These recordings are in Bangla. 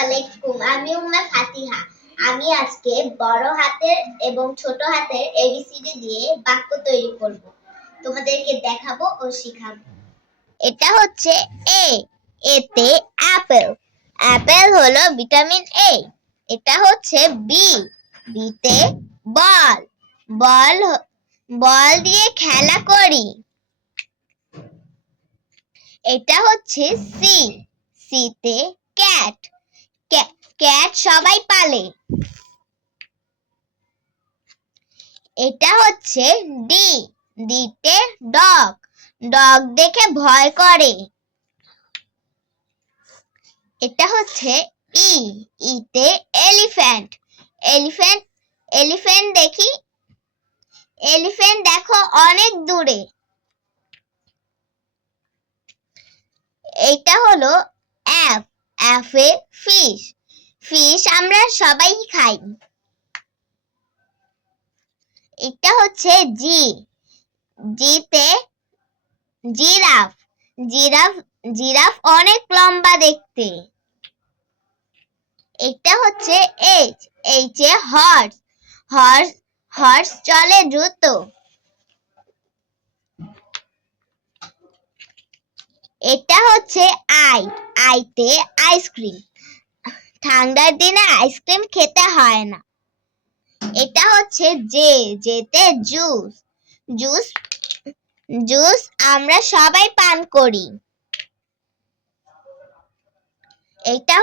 আলাইকুম, আমি উম্মা ফাতিহা। আমি আজকে বড় হাতের এবং ছোট হাতের এবিসিডি দিয়ে বাক্য তৈরি করব। তোমাদেরকে দেখাবো ও শিখাবো। এটা হচ্ছে এ, এতে অ্যাপেল। অ্যাপেল হলো ভিটামিন এ। এটা হচ্ছে বি, বিতে বল। বল বল দিয়ে খেলা করি। এটা হচ্ছে সি, সিতে ক্যাট। ক্যাট সবাই পালে। এটা হচ্ছে ডি, ডিতে ডগ। ডগ দেখে ভয় করে। এটা হচ্ছে ই, ইতে এলিফ্যান্ট। এলিফ্যান্ট এলিফ্যান্ট দেখি, এলিফ্যান্ট দেখো অনেক দূরে। এটা হলো এফ, এফে ফিশ। ফিশ আমরা সবাই খাই। এটা হচ্ছে জি, জিতে জিরাফ। জিরাফ অনেক লম্বা দেখতে। এটা হচ্ছে এইচ, এইচে হর্স। হর্স চলে দ্রুত। এটা হচ্ছে আই, আইতে আইসক্রিম। ঠান্ডার দিনে আইসক্রিম খেতে হয় না। এটা হচ্ছে জে, জেতে জুস। জুস জুস আমরা সবাই পান করি। এইটা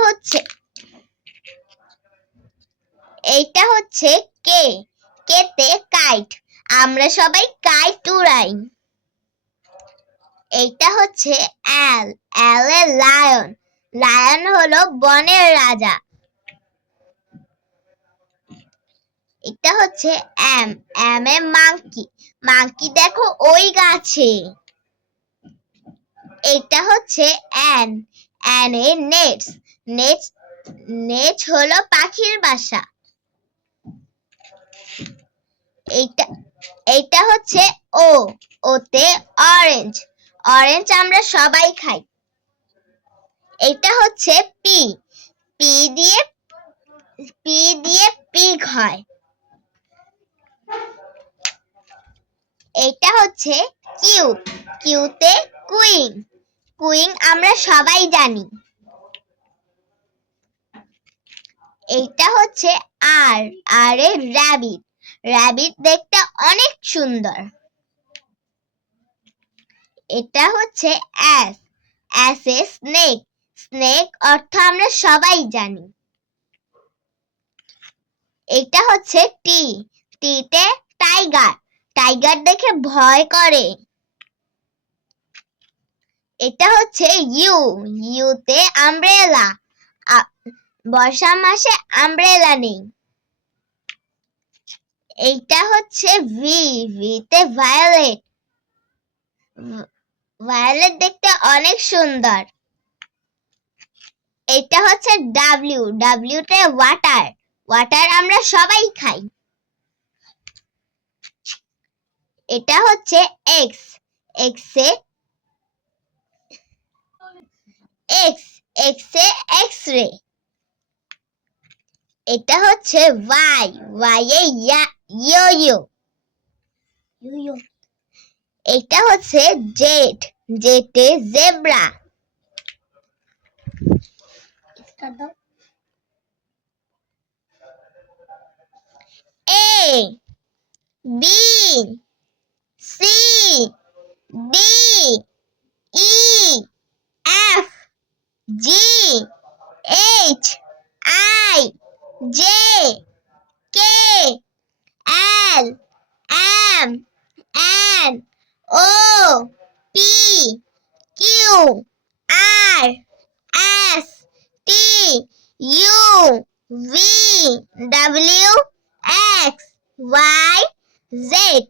হচ্ছে কে, কেতে কাইট। আমরা সবাই কাইট উড়াই। এইটা হচ্ছে এল, এল এ লায়ন। লায়ন হলো বনের রাজা। এটা হচ্ছে M, M A monkey. Monkey দেখো ওই গাছে। এটা হচ্ছে এন, এন এ নেটস। নেটস হলো পাখির বাসা। এইটা হচ্ছে ও, ওতে অরেঞ্জ। অরেঞ্জ আমরা সবাই খাই। এটা হচ্ছে পি, পি দিয়ে পিগ হয়। এটা হচ্ছে কিউ, কিউতে কুইন। কুইন আমরা সবাই জানি। এইটা হচ্ছে আর, আর এ র‍্যাবিট। র‍্যাবিট দেখতে অনেক সুন্দর। এটা হচ্ছে S, S a snake. Snake অর্থ আমরা সবাই জানি। এটা হচ্ছে টি, টিতে টাইগার। টাইগার দেখে ভয় করে। এটা হচ্ছে ইউ, ইউতে আমব্রেলা। বর্ষা মাসে আমব্রেলা নেই। এইটা হচ্ছে ভি, ভিতে ভায়োলেট। ভায়োলেট দেখতে অনেক সুন্দর। এটা হচ্ছে ডাব্লিউ, ডাব্লিউতে ওয়াটার। ওয়াটার আমরা সবাই খাই। এটা হচ্ছে এক্স, এক্সে এক্স-রে। এটা হচ্ছে ওয়াই, ওয়াই এ ইয়ো। এটা হচ্ছে জেড, জেডে zebra. A, B, C, D, E, F, G, H, I, J, K, L, M, N, O, P, Q, R, S, T, U, V, W, X, Y, Z.